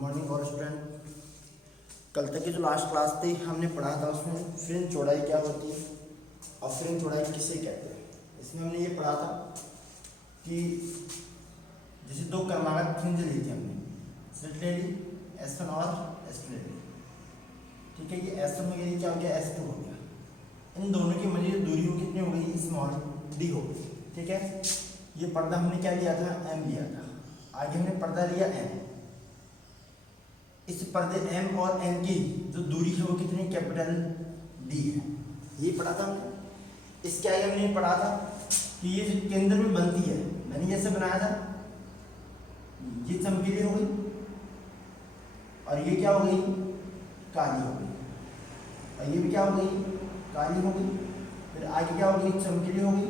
Morning और student. कल तक की जो लास्ट क्लास थी हमने पढ़ा था उसमें फ्रिंज चौड़ाई क्या होती है और फ्रिंज चौड़ाई किसे कहते हैं। इसमें हमने ये पढ़ा था कि जैसे दो क्रमागत फ्रिंज ली थी हमने, स्लिट ले ली S1 और S2 ले ली, ठीक है। ये S1 में क्या हो गया, S2 हो गया। इन दोनों की मौजूद दूरी हो कितनी हो गई, स्मॉल d हो गई, ठीक है। ये पर्दा हमने क्या लिया था, m लिया था। आगे हमने पर्दा लिया m। इस पर्दे m और n की जो दूरी है वो कितनी, कैपिटल D है। ये पढ़ा था हमने। इसके आगे हमने पढ़ा था कि ये जो केंद्र में बनती है, मैंने जैसे बनाया था, ये चमकीली हो गई और ये क्या हो गई, काली हो गई, और ये भी क्या हो गई, काली हो गई। फिर आगे क्या हो गई, चमकीली हो गई।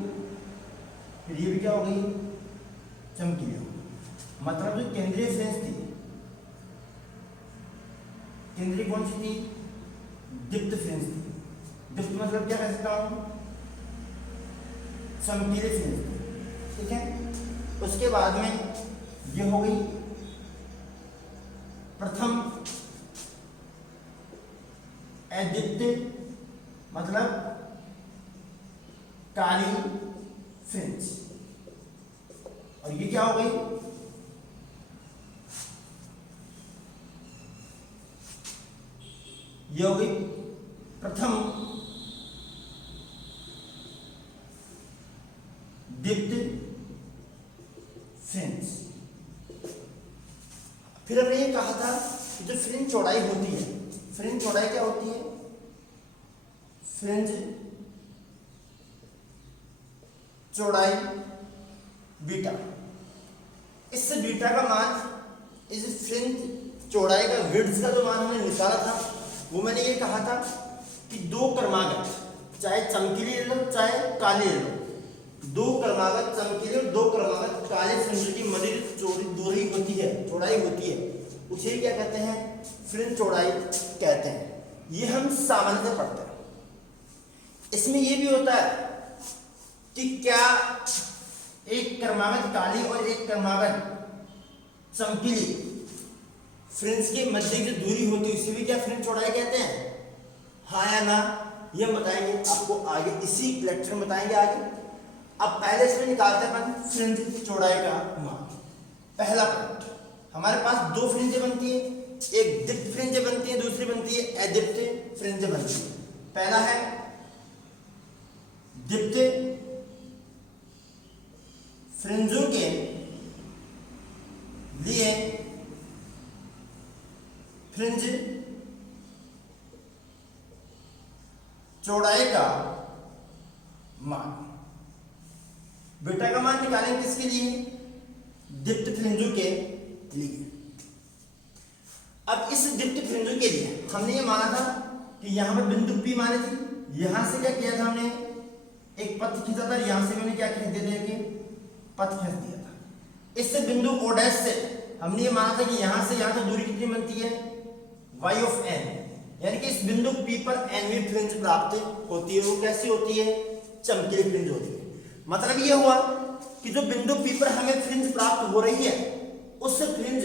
फिर ये भी क्या हो गई, चमकीली हो गई। मतलब जो केंद्रीय फ्रेंच थी, केंद्रीय कौन सी थी, दीप्त फ्रेंच थी। दीप्त मतलब क्या कह सकता हूं, चमकीली फ्रेंच थी, ठीक है। उसके बाद में ये हो गई प्रथम अद्वितीय, मतलब काली फ्रिंज। और ये क्या हो गई, ये हो गई प्रथम द्वितीय फ्रिंज। फिर हमने ये कहा था कि जो फ्रिंज चौड़ाई होती है, फ्रिंज चौड़ाई क्या होती है, फ्रिंज चौड़ाई बीटा। इस बीटा का मान, इस फ्रिंज चौड़ाई का विड्थ का जो मान हमने निकाला था, वो मैंने ये कहा था कि दो क्रमागत, चाहे चमकीली ले लो चाहे काली ले लो, दो क्रमागत चमकीली और दो क्रमागत काले फ्रिंज की मौजूद दूरी होती है, चौड़ाई होती है, उसे क्या कहते हैं, फ्रिंज चौड़ाई कहते हैं। ये हम सामान्य से पढ़ते हैं। इसमें ये भी होता है कि क्या एक क्रमागत काली और एक क्रमागत चमकीली फ्रिंज के मध्य की दूरी होती है, उसे भी क्या फ्रिंज चौड़ाई कहते हैं, हाँ या ना, ये बताएंगे आपको आगे, इसी लेक्चर में बताएंगे आगे। अब पहले इसमें निकालते हैं अपन फ्रिंज चौड़ाई का मान। पहला पॉइंट, हमारे पास दो फ्रिंजें बनती है, एक दीप्त फ्रिंज बनती है, दूसरी बनती है अदीप्त फ्रिंज बनती है। पहला है दीप्त फ्रिंजों के लिए फ्रिंज चौड़ाई का मान। बीटा का मान निकालेंगे किसके लिए, दीप्त फ्रिंजों के लिए। अब इस दीप्त फ्रिंजों के लिए हमने ये माना था कि यहां पर बिंदु P माने थे, यहां से क्या किया था, हमने एक पथ खींचा था, यहां से मैंने क्या खींच दिया था, कि पथ खींच दिया था। इससे बिंदु O' से हमने ये माना था कि यहां से यहां तक दूरी कितनी बनती है, y ऑफ n, यानी कि इस बिंदु P पर nवीं फ्रिंज प्राप्त होती है। वो कैसी होती है, चमकीली फ्रिंज होती है। मतलब ये हुआ कि जो बिंदु P पर हमें फ्रिंज प्राप्त हो रही है, उस फ्रिंज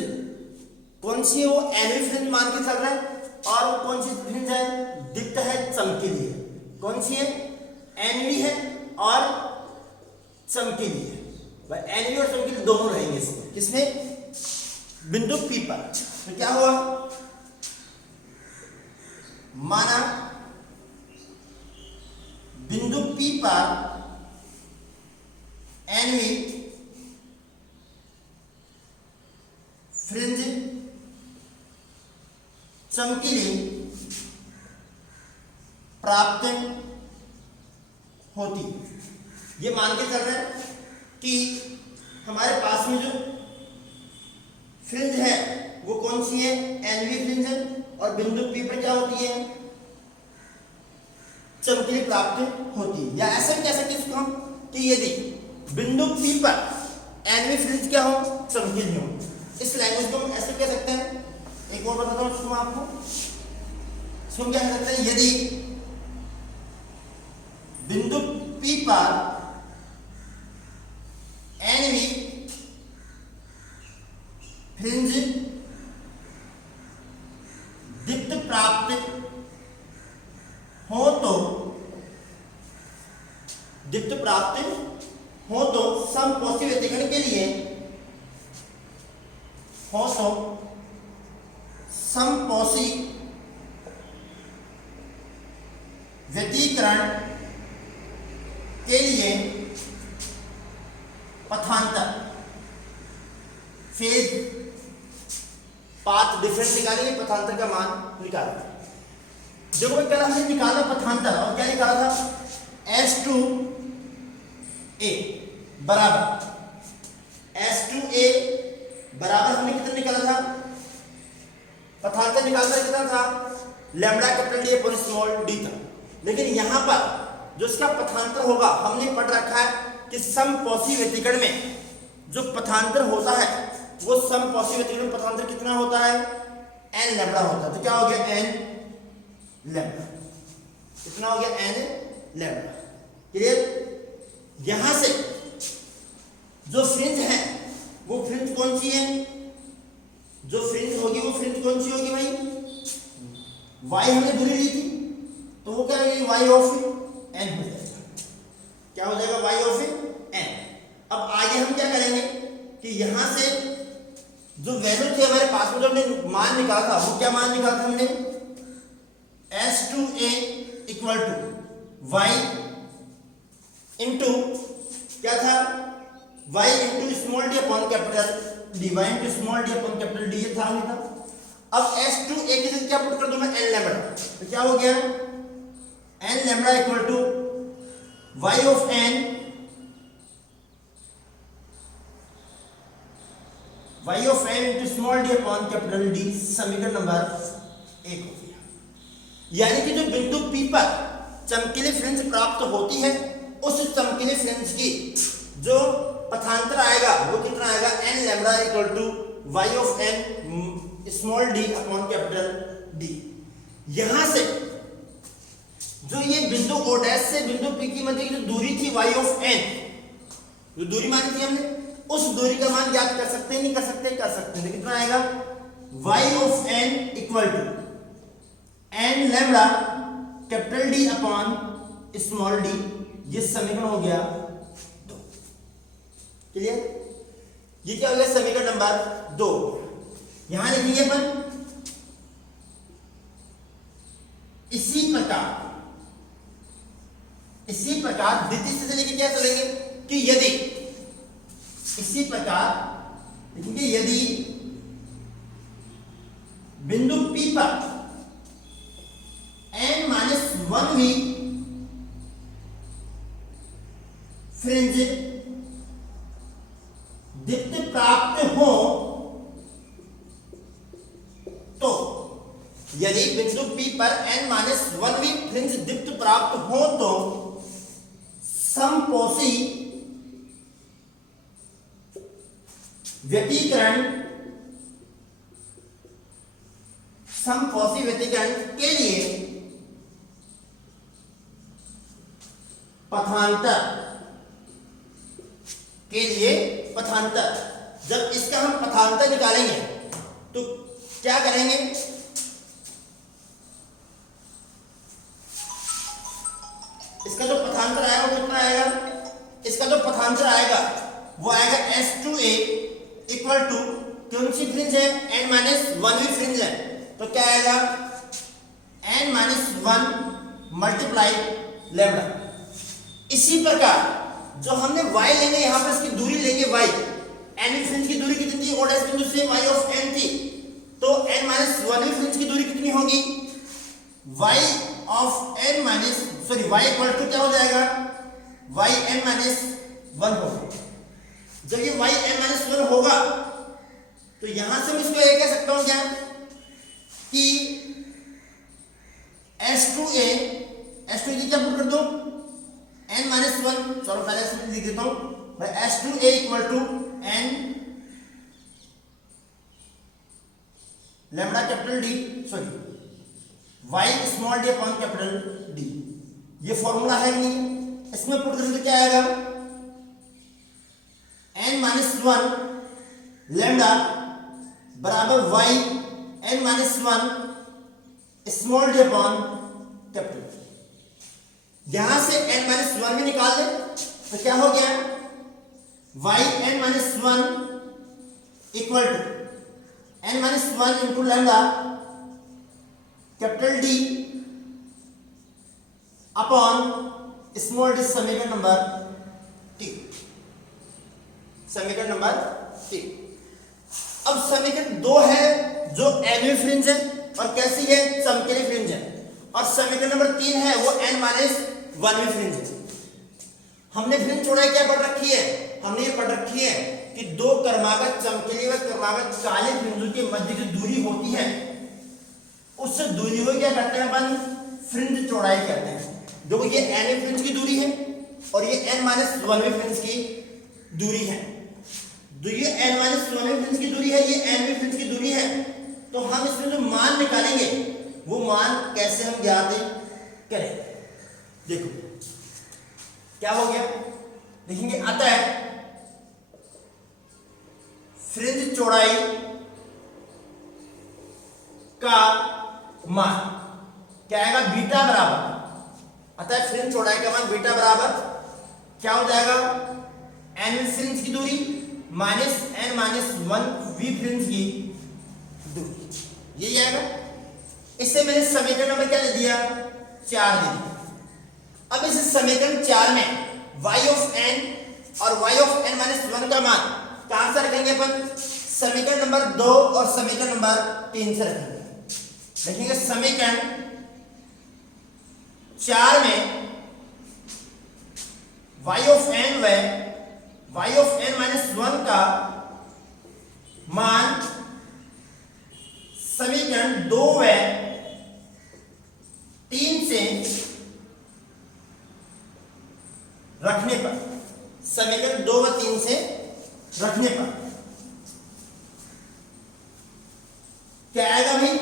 कौन सी है, वो nवीं फ्रिंज मान के चल रहा है, और वो कौन सी फ्रिंज है, दीप्त है, चमकीली है। कौन सी है, nवीं है और चमकीली है। भाई nवीं और चमकीली दोनों रहेंगे इसमें, किसमें, बिंदु P पर। तो क्या हुआ, माना बिंदु P पर nवीं फ्रिंज चमकीली प्राप्त होती। ये मान के चल रहे हैं कि हमारे पास में जो फ्रिंज है वो कौन सी है, nवीं फ्रिंज है, और बिंदु P पर क्या होती है, चमकीली प्राप्त होती है। या ऐसे भी कह सकते इसको हम कि यदि बिंदु P पर nवीं फ्रिंज क्या हो, चमकीली हो, इस लैंग्वेज को हम ऐसे कह सकते हैं। एक और बताता हूं इसको आपको, इसको क्या कह सकते हैं, यदि बिंदु P पर nवीं फ्रिंज प्राप्त हो तो समपोषी व्यतिकरण के लिए हो तो समपोषी व्यतिकरण के लिए पथांतर फेज पाथ डिफरेंस निकालेंगे, पथांतर का मान निकालेंगे। जो कल हमने निकाला पथांतर, और क्या निकाला था, S2A बराबर S2A बराबर हमने कितना निकाला था, पथांतर निकालना कितना था, lambda capital D upon small D था। लेकिन यहां पर जो इसका पथांतर होगा, हमने पढ़ रखा है कि समपोषी व्यतिकरण में जो पथांतर होता है वो समपोषी व्यतिकरण पथांतर कितना होता है, n लैम्ब्डा होता है। तो क्या हो गया, n लैम्ब्डा, कितना हो गया, n लैम्ब्डा। क्लियर। यहां से जो फ्रिंज है वो फ्रिंज कौन सी है, जो फ्रिंज होगी वो फ्रिंज कौन सी होगी भाई, y हमने दूरी ली थी तो वो क्या होगी, y ऑफ n हो जाएगा। क्या हो जाएगा, y ऑफ n। अब आगे हम क्या करेंगे कि यहां से जो वैल्यू थी हमारे पास में, जो हमने मान निकाला था, वो क्या मान निकाला था हमने, S2A equal to y into क्या था, y into small D upon capital D, y into small D upon capital D, ये था नहीं था। अब S2A की जगह क्या पुट कर दूं मैं, n लैम्ब्डा, तो क्या हो गया, n lambda equal to y of n, y of n into small D upon capital D, समीकरण नंबर 1 हो गया। यानी कि जो बिंदु P पर चमकीली फ्रिंज प्राप्त होती है, उस चमकीली फ्रिंज की जो पथांतर आएगा वो कितना आएगा, n lambda equal to y of n small D upon capital D. यहां से जो ये बिंदु O डैश से बिंदु P की मध्य की जो दूरी थी y ऑफ n, जो दूरी मानी थी हमने, उस दूरी का मान ज्ञात कर सकते हैं, नहीं कर सकते, कर सकते हैं। कितना आएगा, y of n equal to n lambda capital D upon small d, ये समीकरण हो गया 2। क्लियर। ये क्या हो गया, समीकरण नंबर 2। यहां लिखेंगे अपन, इसी प्रकार द्वितीय स्थिति लेके क्या चलेंगे कि यदि, इसी प्रकार लिखेंगे, यदि बिंदु P पर n-1वीं फ्रिंज दीप्त प्राप्त हो तो, यदि बिंदु P पर n-1वीं फ्रिंज दीप्त प्राप्त हो तो समपोषी व्यतिकरण के लिए पथांतर, जब इसका हम पथांतर निकालेंगे तो क्या करेंगे, इसका जो पथांतर आएगा वो कितना आएगा, इसका जो पथांतर आएगा वो आएगा S2A इक्वल टू, कौन सी फ्रिंज है, n-1वीं फ्रिंज है, तो क्या आएगा, n-1 मल्टीप्लाई लैम्ब्डा। इसी प्रकार जो हमने y लेंगे, यहां पर इसकी दूरी लेंगे y, n फ्रिंज की दूरी कितनी थी, o डैश बिंदु से y ऑफ n थी, तो n-1वीं फ्रिंज की दूरी कितनी होगी, y of y equal to क्या हो जाएगा, y n-1 होगा। जब ये y n-1 होगा तो यहां से मैं इसको ये कह सकता हूं क्या कि S2A की क्या पुट कर दो, n-1, चलो पहले इसमें लिख देता हूं भाई, S2A equal to n lambda capital D, sorry y small D upon capital D, ये फॉर्मूला है नहीं, इसमें पुट करें तो क्या आएगा, n-1 लैम्ब्डा बराबर y n-1 small D upon capital. यहां से n-1 भी निकाल दे तो क्या हो गया, y n minus one equal to n minus one into lambda capital D upon small D समीकरण नंबर T, समीकरण नंबर T। अब समीकरण 2 है जो एनवी फ्रिंज है और कैसी है, चमकीली फ्रिंज है, और समीकरण नंबर 3 है वो n माइनस वनवी फ्रिंज है। हमने फ्रिंज चौड़ाई क्या पढ़ रखी है, हमने ये पढ़ रखी है कि दो क्रमागत चमकीली व क्रमागत काली फ्रिंजों के मध्य की दूरी होती है, उस दूरी को क्या करते हैं अपन, फ्रिंज चौड़ाई कहते हैं। देखो ये एन फ्रिंज की दूरी है और ये n माइनस वनवी फ्रिंज की दूरी है। ये n माइनस वनवी फ्रिंज की दूरी है, ये nवी फ्रिंज की दूरी है। तो हम इसमें जो मान निकालेंगे वो मान कैसे हम ज्ञात करें, देखो क्या हो गया, देखेंगे अतः फ्रिंज चौड़ाई का मान क्या आएगा, बीटा बराबर, अतः फ्रिंज चौड़ाई का मान बीटा बराबर क्या हो जाएगा, एन फ्रिंज की दूरी माइनस n माइनस वन वी फ्रिंज की दूरी, यही आएगा। इससे मैंने समीकरण नंबर क्या दे दिया, 4 दे दिया। अब इस समीकरण 4 में y ऑफ n और y of n minus one का मान कहां से रखेंगे अपन, समीकरण नंबर 2 और समीकरण नंबर 3 से रखेंगे। देखेंगे समीकरण 4 में y ऑफ n व y of n minus one का मान समीकरण 2 व 3 से रखने पर, समीकरण 2 व 3 से रखने पर क्या आएगा भाई,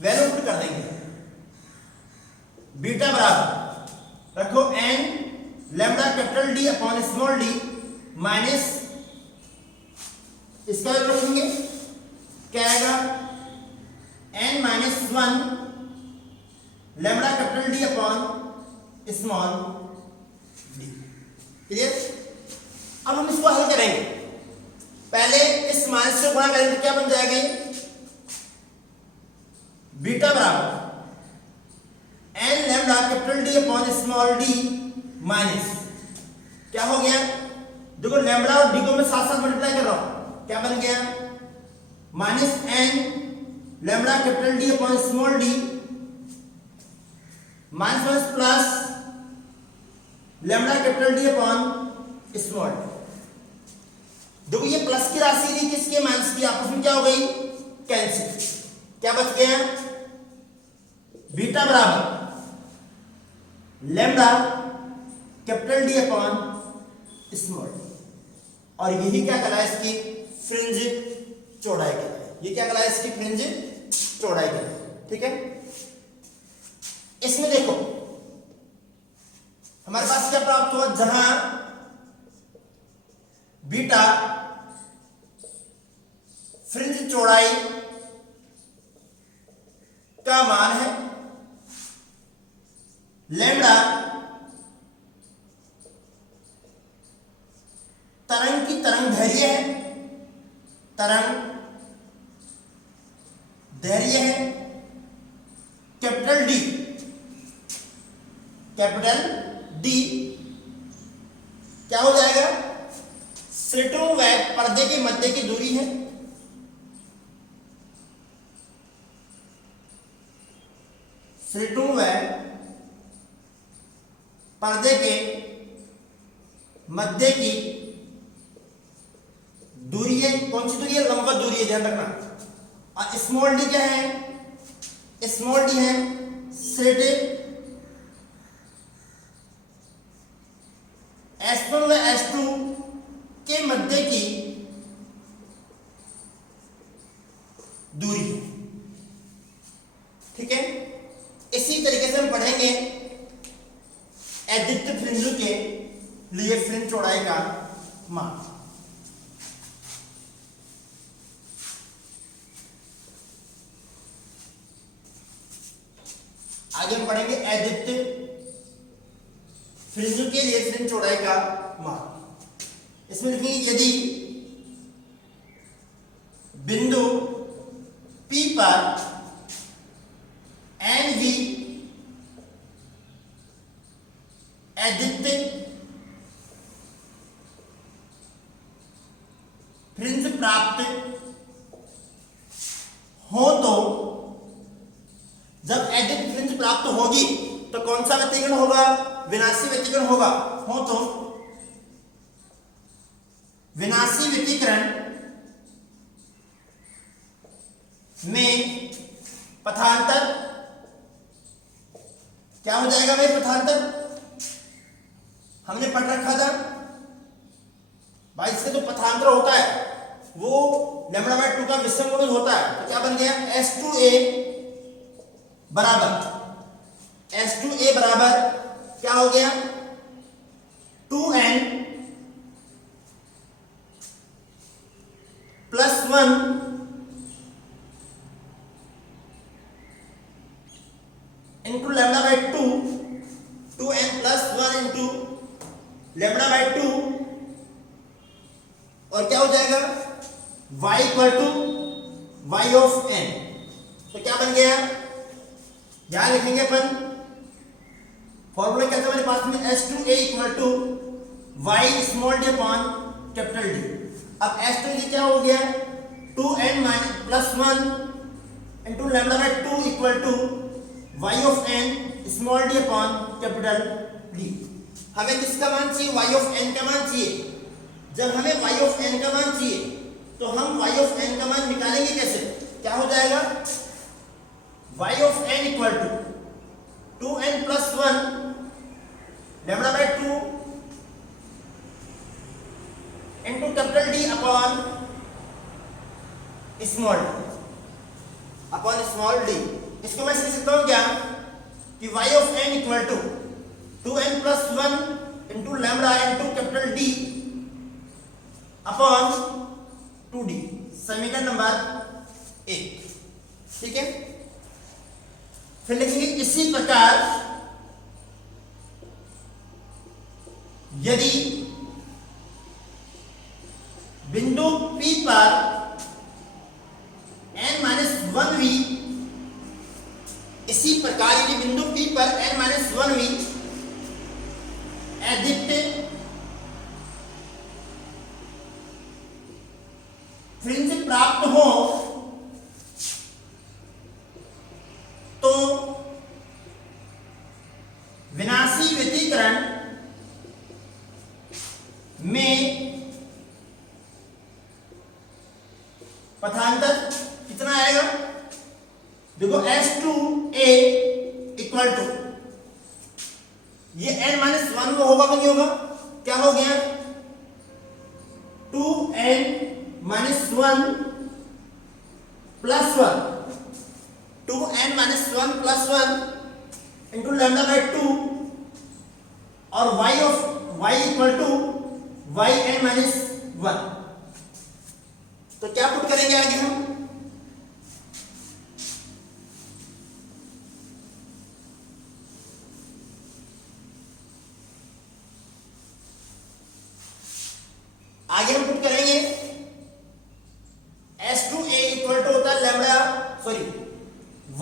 वैल्यू पुट कर देंगे, बीटा बराबर रखो n lambda capital D upon small d minus इसका वैल्यू रखेंगे क्या आएगा, n minus one lambda capital D upon small d, clear. अब हम इसको हल करेंगे, पहले इस माइनस से गुणा करेंगे तो क्या बन जाएगा, बीटा बराबर n lambda capital D upon small d minus क्या हो गया, देखो लैम्डा और d को मैं साथ साथ मल्टीप्लाई कर रहा हूं, क्या बन गया, minus n lambda capital D upon small d minus minus plus lambda capital D upon small d। देखो ये प्लस की राशि थी, किसकी, माइनस की, आपस में क्या हो गई, कैंसिल, क्या बच गया, बीटा बराबर lambda capital D upon small d, और यही क्या कहलाए, इसकी फ्रिंज चौड़ाई कहलाए, ये क्या कहलाए, इसकी फ्रिंज चौड़ाई कहलाए, ठीक है। इसमें देखो हमारे पास क्या प्राप्त हुआ, जहां बीटा फ्रिंज चौड़ाई का मान है, लैम्डा तरंग की तरंग धैर्य है, तरंग धैर्य है, कैपिटल D, कैपिटल D क्या हो जाएगा, स्लिटों व पर्दे के मध्य की दूरी है, स्लिटों व पर्दे के मध्य की दूरी है, कौन सी दूरी है, लंबवत दूरी है, ध्यान रखना। और स्मॉल d क्या है, स्मॉल d है स्लिट S1 व S2 के मध्य की दूरी है, ठीक है। इसी तरीके से हम पढ़ेंगे अद्वितीय फ्रिंजों के लिए फ्रिंज चौड़ाई का मान। आगे हम पढ़ेंगे अद्वितीय फ्रिंज के लिए फ्रिंज चौड़ाई का मान। इसमें लिखेंगे यदि बिंदु P पर NV अद्वितीय फ्रिंज प्राप्त हो तो, जब अद्वितीय फ्रिंज प्राप्त होगी तो कौन सा व्यतिकरण होगा? विनाशी व्यतिकरण होगा। हो तो विनाशी व्यतिकरण में पथांतर क्या हो जाएगा भाई? पथांतर हमने पढ़ रखा था भाई, इससे जो पथांतर होता है वो λ/2 का विषम गुणज होता है। तो क्या बन गया? S2A बराबर क्या हो गया? 2n + 1 into λ/2, 2n + 1 into λ/2, और क्या हो जाएगा? y = y of n। तो क्या बन गया? यहां लिखेंगे अपन फॉर्मूला क्या था हमारे पास में? S2A = y small d upon capital D। अब S2A क्या हो गया? 2n + 1 into λ/2 = y of n small d upon capital D। हमें किसका मान चाहिए? y of n का मान चाहिए। जब हमें y of n का मान चाहिए तो हम y of n का मान निकालेंगे कैसे? क्या हो जाएगा? y of n = 2n + 1 λ/2 into capital D upon small d। इसको मैं लिख सकता हूं क्या कि y of n = 2n + 1 into λ into capital D upon 2d। समीकरण नंबर 1। ठीक है, फिर लिखेंगे इसी प्रकार यदि बिंदु P पर n-1v, इसी प्रकार यदि बिंदु P पर n-1v अद्वितीय फ्रिंज प्राप्त हो तो विनाशी व्यतिकरण में पथांतर कितना आएगा? देखो S2A = ये n-1 में होगा कि नहीं होगा? क्या हो गया? 2n - 1 + 1 2n - 1 + 1 into λ/2 और y = yn-1। तो क्या पुट करेंगे आगे हम? आगे हम पुट करेंगे S2A = होता है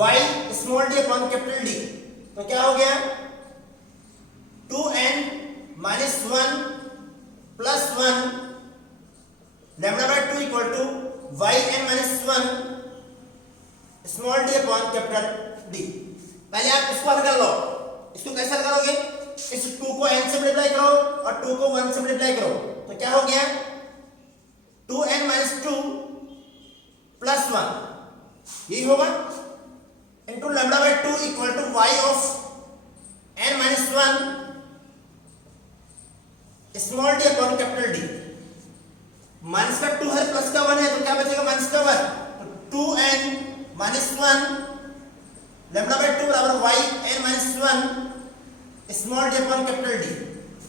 y small d upon capital D। तो क्या हो गया? 2n - 1 + 1 λ/2 = yn-1 small d upon capital D। पहले आप इसको हल कर लो। इसको कैसे हल करोगे? इस 2 को n से मल्टीप्लाई करो और 2 को 1 से मल्टीप्लाई करो। तो क्या हो गया? 2n - 2 + 1 यही होगा into λ/2 = y of n-1 small d upon capital D। Minus का 2 है, प्लस का 1 है, तो क्या बचेगा? माइनस का 1। तो 2n - 1 λ/2 बराबर y n-1 small d upon capital D।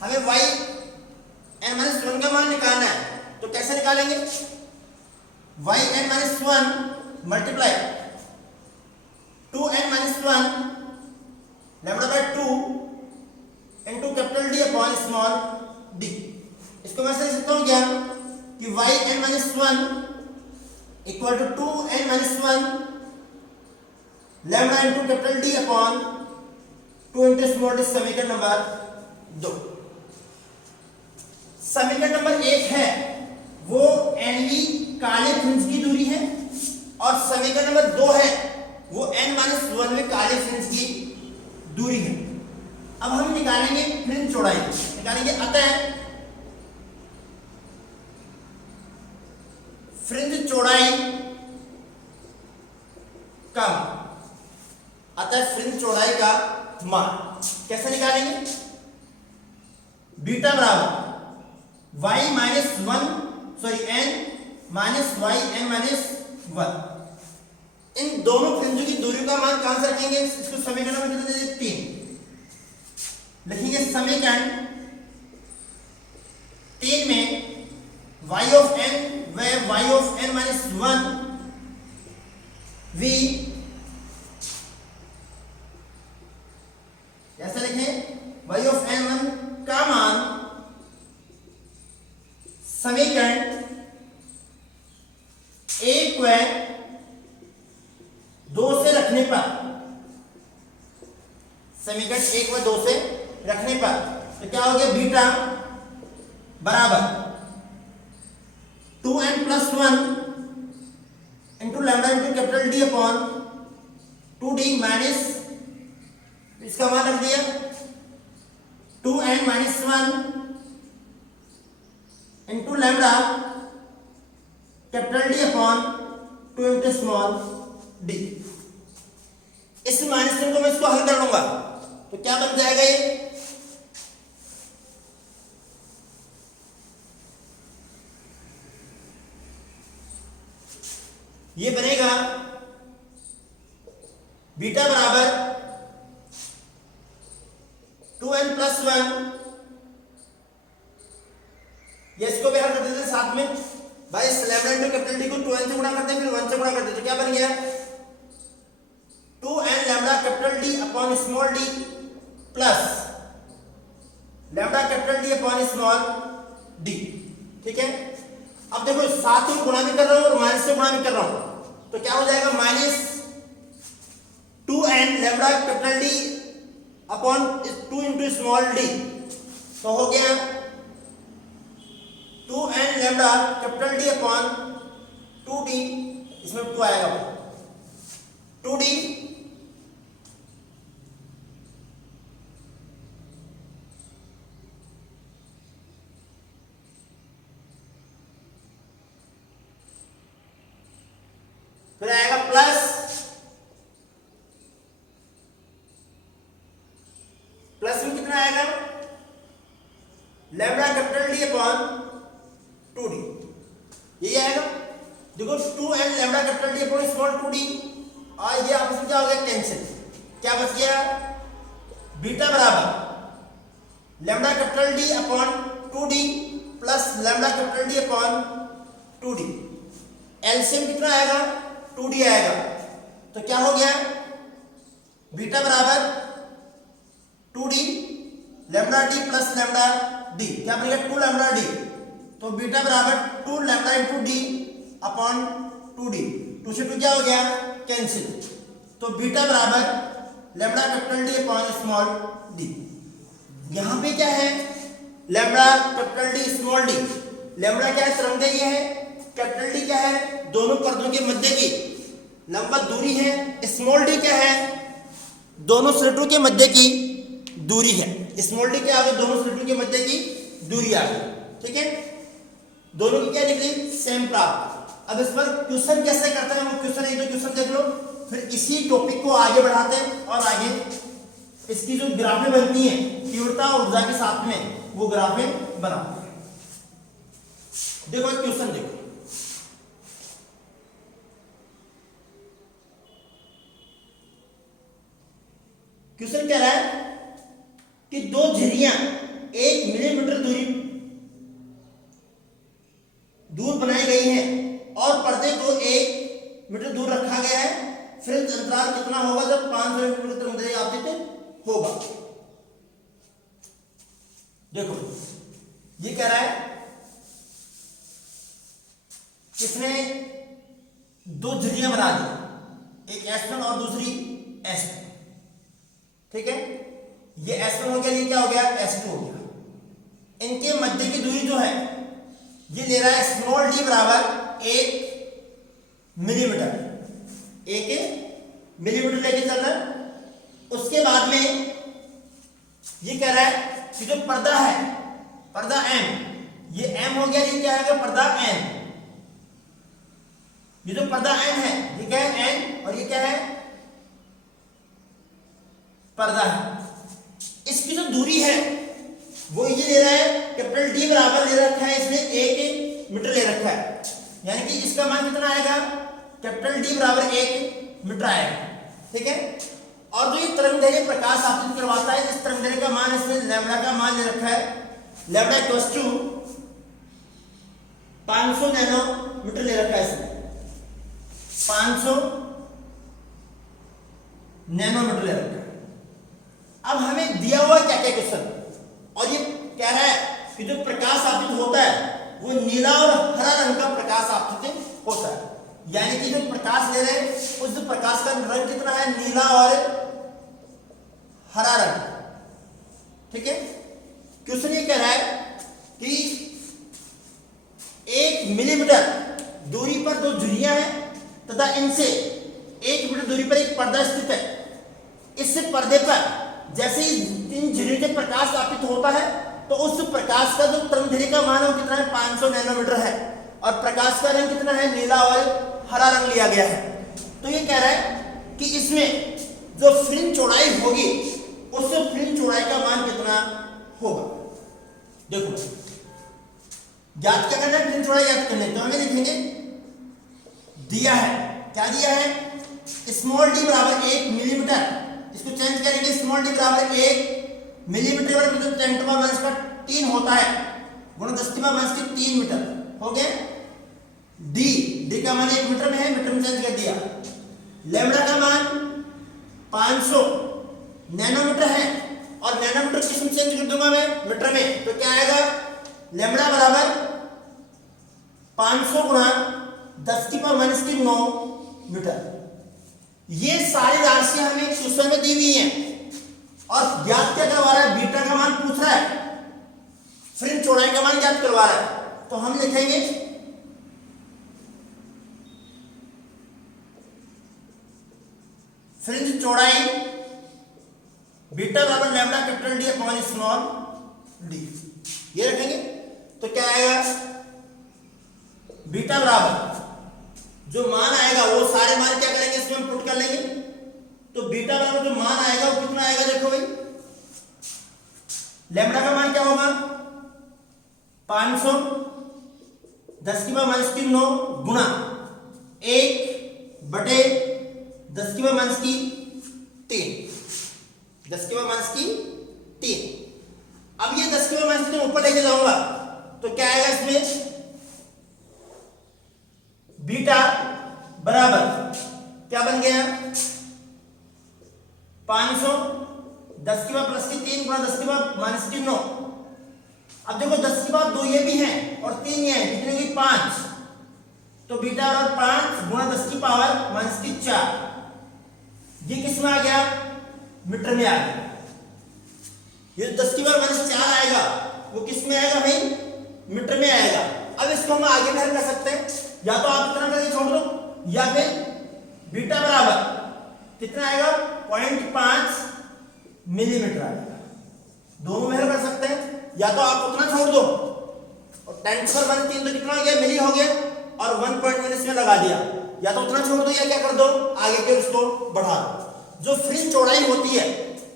हमें y n-1 का मान निकालना है, तो कैसे निकालेंगे? y n-1 multiply 2n - 1 λ/2 into capital D upon small D. इसको मैं लिख सकता हूँ क्या कि Y N minus one equal to 2n minus one lambda into capital D upon 2 into small D. समीकरण नंबर 2। समीकरण नंबर 1 है वो एनवी काले फ्रिंज की दूरी है और समीकरण नंबर 2 है वो n माइनस वन में काले फ्रिंज की दूरी है। अब हम निकालेंगे फ्रिंज चौड़ाई, निकालेंगे। अतः फ्रिंज चौड़ाई का फ्रिंज चौड़ाई का मान कैसे निकालेंगे? बीटा बराबर Y minus one N minus Y N minus one. इन दोनों फ्रिंजों की दूरी का मान कहां से रखेंगे? इसको समीकरण में कितना दे दें? 3 लिखेंगे। समीकरण 3 में y ऑफ n व y of n minus one v कैसे लिखें? y ऑफ n वन का मान समीकरण 1 व 2 से रखने पर, समीकरण 1 व 2 से रखने पर तो क्या हो गया? बीटा बराबर 2n plus one into lambda into capital D upon 2d minus, इसका मान रख दिया 2n minus one into lambda capital D upon 2 into small D. इस माइनस चिन्ह को मैं इसको हल कर लूंगा तो क्या बन जाएगा? ये बनेगा बीटा बराबर 2n प्लस वन। इसको भी हल कर देते हैं साथ में भाई। लैम्डा इंटू कैपिटल डी को 2n से गुणा करते हैं, फिर 1 से गुणा करते हैं तो क्या बन गया? 2n lambda capital D upon small D plus lambda capital D upon small D. ठीक है। अब देखो साथ ही गुणा भी कर रहा हूं और माइनस से गुणा भी कर रहा हूं तो क्या हो जाएगा? Minus 2n lambda capital D upon 2 into small D तो हो गया 2n lambda capital D upon 2d, इसमें 2 आएगा 2d फिर आएगा प्लस में कितना आएगा? Lambda capital D upon 2d, यही आएगा। देखो 2n lambda capital D upon small 2d और ये आपस में क्या हो गया? कैंसिल। क्या बच गया? बीटा बराबर lambda capital D upon 2d plus lambda capital D upon 2d। LCM कितना आएगा? 2d आएगा तो क्या हो गया? बीटा बराबर 2d lambda D plus lambda D, क्या बनेगा? 2 लैम्डा डी तो बीटा बराबर 2 lambda into D upon 2d। 2 से 2 क्या हो गया? कैंसिल। तो बीटा बराबर lambda capital D upon small D. यहां पे क्या है? Lambda capital D small D. Lambda क्या है? तरंगदैर्घ्य है। कैपिटल डी क्या है? दोनों पर्दों के मध्य की लंबवत दूरी है। स्मॉल डी क्या है? दोनों स्लिटों के मध्य की दूरी है। स्मॉल डी के आगे दोनों स्लिटों के मध्य की दूरी आ गई। ठीक है। दोनों की क्या निकली? सेम प्राप्त। अब इस पर क्वेश्चन कैसे करते हैं? वो क्वेश्चन एक दो क्वेश्चन देख लो, फिर इसी टॉपिक को आगे बढ़ाते हैं और आगे इसकी जो ग्राफें बनती हैं तीव्रता और ऊर्जा के साथ में वो ग्राफें बनाते हैं। देखो एक क्वेश्चन देखो। क्वेश्चन कह रहा है कि दो झिर्रियां 1 मिलीमीटर दूर बनाई गई है और पर्दे को 1 मीटर दूर रखा गया है। फ्रिंज अंतराल कितना होगा जब 500 मिलीमीटर तरंगदैर्घ्य आपतित होगा? देखो ये कह रहा है किसने दो झिल्लियां बना दी, एक S1 और दूसरी S2, ठीक है। ये S1 हो गया, ये क्या हो गया S2 हो गया। इनके मध्य की दूरी जो है ये ले रहा है स्मॉल d बराबर 1 मिलीमीटर, 1 मिलीमीटर लेके चल रहा है। उसके बाद में ये कह रहा है कि जो पर्दा है, पर्दा M, ये M हो गया, ये क्या है पर्दा N, ये जो पर्दा N है ये क्या है N, और ये क्या है पर्दा है। इसकी जो दूरी है वो ये ले रहा है कैपिटल D बराबर ले रखा है इसने 1 मीटर ले रखा है, यानी कि इसका मान कितना आएगा कैपिटल D बराबर 1 मीटर आएगा, ठीक है। और जो ये तरंगदैर्घ्य प्रकाश आपतित करवाता है, इस तरंगदैर्घ्य का मान इसने लैम्बडा का मान ले रखा है, लैम्बडा इक्वल्स टू 500 नैनोमीटर ले रखा है इसने, 500 नैनोमीटर ले रखा है। अब हमें दिया हुआ क्या क्या क्वेश्चन, और ये कह रहा है कि जो प्रकाश आपतित होता है वो नीला और हरा रंग का प्रकाश आपतित होता है, यानी कि जो प्रकाश ले रहे हैं उस प्रकाश का रंग कितना है नीला और हरा रंग, ठीक है। क्वेश्चन ये कह रहा है कि 1 मिलीमीटर दूरी पर दो झुर्रियां हैं तथा इनसे 1 मीटर दूरी पर एक पर्दा स्थित है। इस पर्दे पर जैसे ही इन झिल्लियों से प्रकाश आपतित होता है तो उस प्रकाश का जो तरंगदैर्घ्य का मान है वो कितना है 500 नैनोमीटर है, और प्रकाश का रंग कितना है नीला और हरा रंग लिया गया है। तो ये कह रहा है कि इसमें जो फ्रिंज चौड़ाई होगी उस फ्रिंज चौड़ाई का मान कितना होगा। देखो ज्ञात क्या करना है, फ्रिंज चौड़ाई ज्ञात करनी है, तो हमें लिखेंगे दिया है, क्या दिया है स्मॉल d बराबर 1 मिलीमीटर, इसको चेंज करेंगे स्मॉल d बराबर 1 मिलीमीटर बराबर तो 10⁻³ होता है गुणा 10⁻³ मीटर हो गया। d का मान 1 मीटर में है, मीटर में चेंज कर दिया। लैम्बडा का मान 500 नैनोमीटर है, और नैनोमीटर किस में चेंज कर दूंगा मैं मीटर में, तो क्या आएगा लैम्बडा बराबर 500 गुणा 10⁻⁹ मीटर। ये सारी राशियां हमें क्वेश्चन में दी हुई हैं, और ज्ञात क्या करवा रहा है बीटा का मान पूछ रहा है, फ्रिंज चौड़ाई का मान ज्ञात करवा रहा है। तो हम लिखेंगे फ्रिंज चौड़ाई बीटा बराबर lambda capital D upon small d, ये रखेंगे। तो क्या आएगा बीटा बराबर जो मान आएगा वो सारे मान क्या करेंगे इसमें पुट कर लेंगे, तो बीटा बराबर जो मान आएगा वो कितना आएगा देखो भाई, लैम्बडा का मान क्या होगा 500 10⁻⁹ गुणा 1/10⁻³ 10⁻³ अब ये 10⁻³ ऊपर लेके जाऊंगा तो क्या आएगा इसमें बीटा बराबर क्या बन गया 500 10⁻+3 गुणा 10⁻⁻⁹। अब देखो 10⁻2 ये भी है और 3 ये है, कितने की 5, तो बीटा बराबर 5 गुणा 10⁻⁻⁴। ये किस में आ गया मीटर में आ गया। ये 10⁻⁻⁴ आएगा वो किस में आएगा भाई मीटर में आएगा। अब इसको हम आगे भी हल कर सकते हैं, या तो आप इतना करके छोड़ दो, या फिर बीटा बराबर कितना आएगा 0.5 मिलीमीटर आएगा, दोनों में हल कर सकते हैं। या तो आप उतना छोड़ दो और 10⁻⁻³ तो कितना हो गया मिली हो गया, और 1.1 इसमें लगा दिया, या तो उतना छोड़ दो या क्या कर दो आगे के उसको बढ़ा दो। जो फ्रिंज चौड़ाई होती है,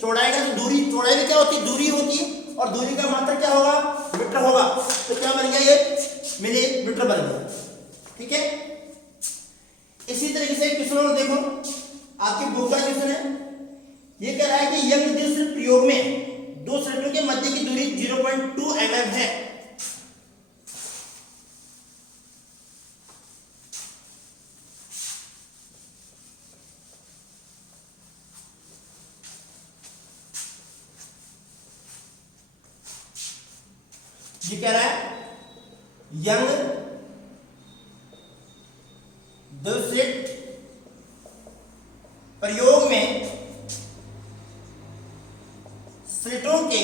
चौड़ाई का जो दूरी, चौड़ाई में क्या होती है दूरी होती है, और दूरी का मात्रा क्या होगा मीटर होगा, तो क्या बन गया ये मिलीमीटर बन गया, ठीक है। इसी तरीके से क्वेश्चन और देखो, आपकी बुक का क्वेश्चन है, ये कह रहा है कि यंग निर्दिष्ट प्रयोग में दो सतहों के मध्य की दूरी 0.2 mm है। ये कह रहा है यंग द्विस्लिट प्रयोग में स्लिटों की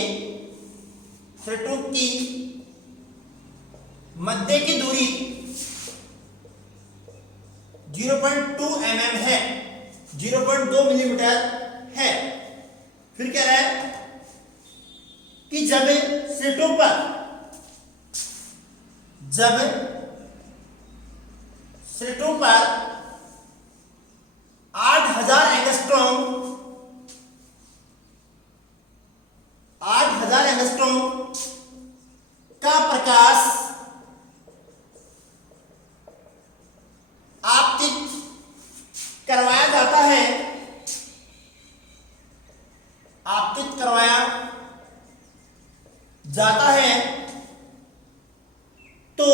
मध्य की दूरी 0.2 mm है, 0.2 मिलीमीटर है। फिर कह रहा है कि जब स्लिटों पर 8000 एंगस्ट्रॉम का प्रकाश आपतित करवाया जाता है तो